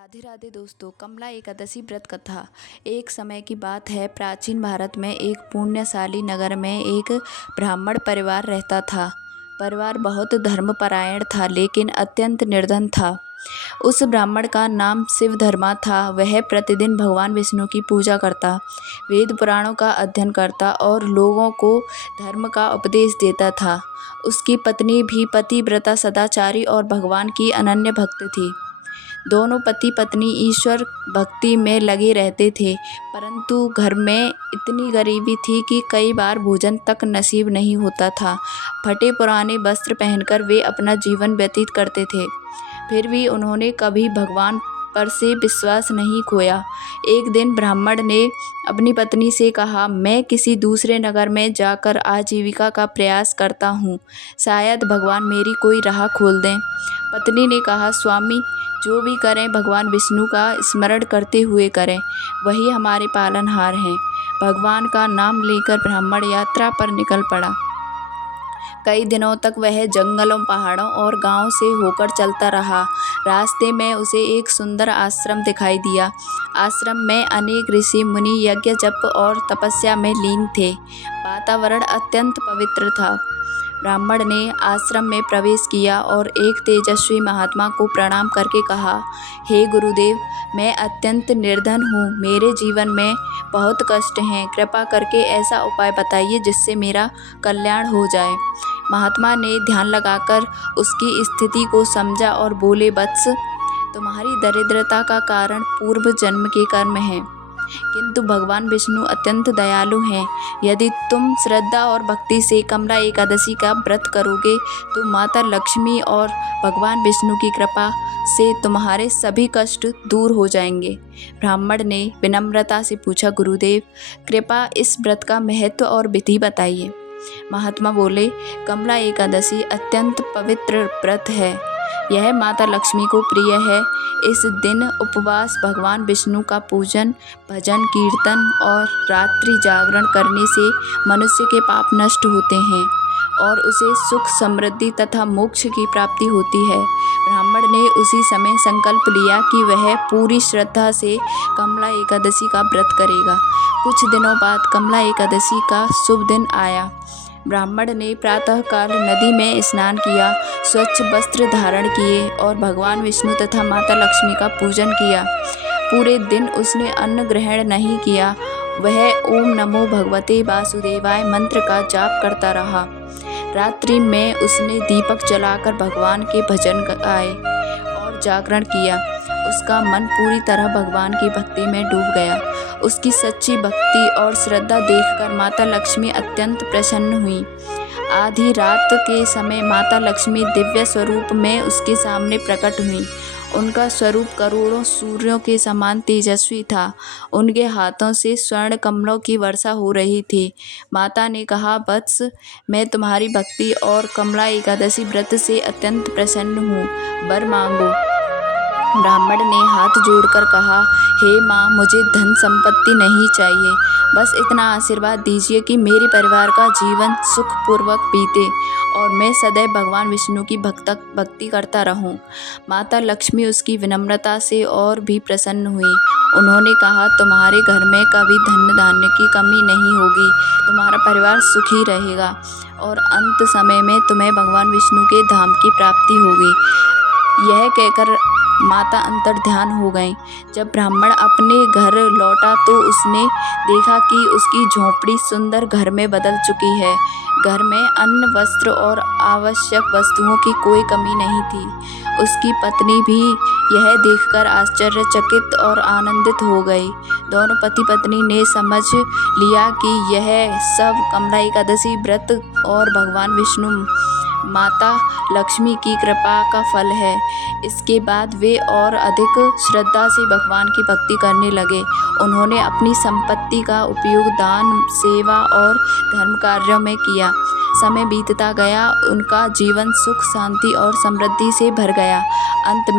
राधे राधे दोस्तों, कमला एकादशी व्रत कथा। एक समय की बात है, प्राचीन भारत में एक पुण्यशाली नगर में एक ब्राह्मण परिवार रहता था। परिवार बहुत धर्मपरायण था, लेकिन अत्यंत निर्धन था। उस ब्राह्मण का नाम शिवधर्मा था। वह प्रतिदिन भगवान विष्णु की पूजा करता, वेद पुराणों का अध्ययन करता और लोगों को धर्म का उपदेश देता था। उसकी पत्नी भी पतिव्रता, सदाचारी और भगवान की अनन्य भक्त थी। दोनों पति पत्नी ईश्वर भक्ति में लगे रहते थे, परंतु घर में इतनी गरीबी थी कि कई बार भोजन तक नसीब नहीं होता था। फटे पुराने वस्त्र पहनकर वे अपना जीवन व्यतीत करते थे। फिर भी उन्होंने कभी भगवान पर से विश्वास नहीं खोया। एक दिन ब्राह्मण ने अपनी पत्नी से कहा, मैं किसी दूसरे नगर में जाकर आजीविका का प्रयास करता हूँ, शायद भगवान मेरी कोई राह खोल दें। पत्नी ने कहा, स्वामी, जो भी करें भगवान विष्णु का स्मरण करते हुए करें, वही हमारे पालनहार हैं। भगवान का नाम लेकर ब्राह्मण यात्रा पर निकल पड़ा। कई दिनों तक वह जंगलों, पहाड़ों और गांवों से होकर चलता रहा। रास्ते में उसे एक सुंदर आश्रम दिखाई दिया। आश्रम में अनेक ऋषि मुनि यज्ञ, जप और तपस्या में लीन थे। वातावरण अत्यंत पवित्र था। ब्राह्मण ने आश्रम में प्रवेश किया और एक तेजस्वी महात्मा को प्रणाम करके कहा, हे गुरुदेव, मैं अत्यंत निर्धन हूँ। मेरे जीवन में बहुत कष्ट हैं। कृपा करके ऐसा उपाय बताइए जिससे मेरा कल्याण हो जाए। महात्मा ने ध्यान लगाकर उसकी स्थिति को समझा और बोले, वत्स, तुम्हारी दरिद्रता का कारण पूर्व जन्म के कर्म हैं, किंतु भगवान विष्णु अत्यंत दयालु हैं। यदि तुम श्रद्धा और भक्ति से कमला एकादशी का व्रत करोगे तो माता लक्ष्मी और भगवान विष्णु की कृपा से तुम्हारे सभी कष्ट दूर हो जाएंगे। ब्राह्मण ने विनम्रता से पूछा, गुरुदेव, कृपा इस व्रत का महत्व और विधि बताइए। महात्मा बोले, कमला एकादशी अत्यंत पवित्र व्रत है। यह माता लक्ष्मी को प्रिय है। इस दिन उपवास, भगवान विष्णु का पूजन, भजन, कीर्तन और रात्रि जागरण करने से मनुष्य के पाप नष्ट होते हैं और उसे सुख, समृद्धि तथा मोक्ष की प्राप्ति होती है। ब्राह्मण ने उसी समय संकल्प लिया कि वह पूरी श्रद्धा से कमला एकादशी का व्रत करेगा। कुछ दिनों बाद कमला एकादशी का शुभ दिन आया। ब्राह्मण ने प्रातःकाल नदी में स्नान किया, स्वच्छ वस्त्र धारण किए और भगवान विष्णु तथा माता लक्ष्मी का पूजन किया। पूरे दिन उसने अन्न ग्रहण नहीं किया। वह ओम नमो भगवते वासुदेवाय मंत्र का जाप करता रहा। रात्रि में उसने दीपक जलाकर भगवान के भजन गाए और जागरण किया। उसका मन पूरी तरह भगवान की भक्ति में डूब गया। उसकी सच्ची भक्ति और श्रद्धा देखकर माता लक्ष्मी अत्यंत प्रसन्न हुई। आधी रात के समय माता लक्ष्मी दिव्य स्वरूप में उसके सामने प्रकट हुई। उनका स्वरूप करोड़ों सूर्यों के समान तेजस्वी था। उनके हाथों से स्वर्ण कमलों की वर्षा हो रही थी। माता ने कहा, वत्स, मैं तुम्हारी भक्ति और कमला एकादशी व्रत से अत्यंत प्रसन्न हूँ, वर मांगो। ब्राह्मण ने हाथ जोड़कर कहा, हे माँ, मुझे धन संपत्ति नहीं चाहिए, बस इतना आशीर्वाद दीजिए कि मेरे परिवार का जीवन सुखपूर्वक बीते और मैं सदैव भगवान विष्णु की भक्ति करता रहूं। माता लक्ष्मी उसकी विनम्रता से और भी प्रसन्न हुई। उन्होंने कहा, तुम्हारे घर में कभी धन धान्य की कमी नहीं होगी, तुम्हारा परिवार सुखी रहेगा और अंत समय में तुम्हें भगवान विष्णु के धाम की प्राप्ति होगी। यह कहकर माता अंतर्ध्यान हो गईं। जब ब्राह्मण अपने घर लौटा तो उसने देखा कि उसकी झोंपड़ी सुंदर घर में बदल चुकी है। घर में अन्न, वस्त्र और आवश्यक वस्तुओं की कोई कमी नहीं थी। उसकी पत्नी भी यह देखकर आश्चर्यचकित और आनंदित हो गई। दोनों पति पत्नी ने समझ लिया कि यह सब कमला एकादशी व्रत और भगवान विष्णु, माता लक्ष्मी की कृपा का फल है। इसके बाद वे और अधिक श्रद्धा से भगवान की भक्ति करने लगे। उन्होंने अपनी संपत्ति का उपयोग दान, सेवा और धर्म कार्यों में किया। समय बीतता गया, उनका जीवन सुख, शांति और समृद्धि से भर गया। अंत में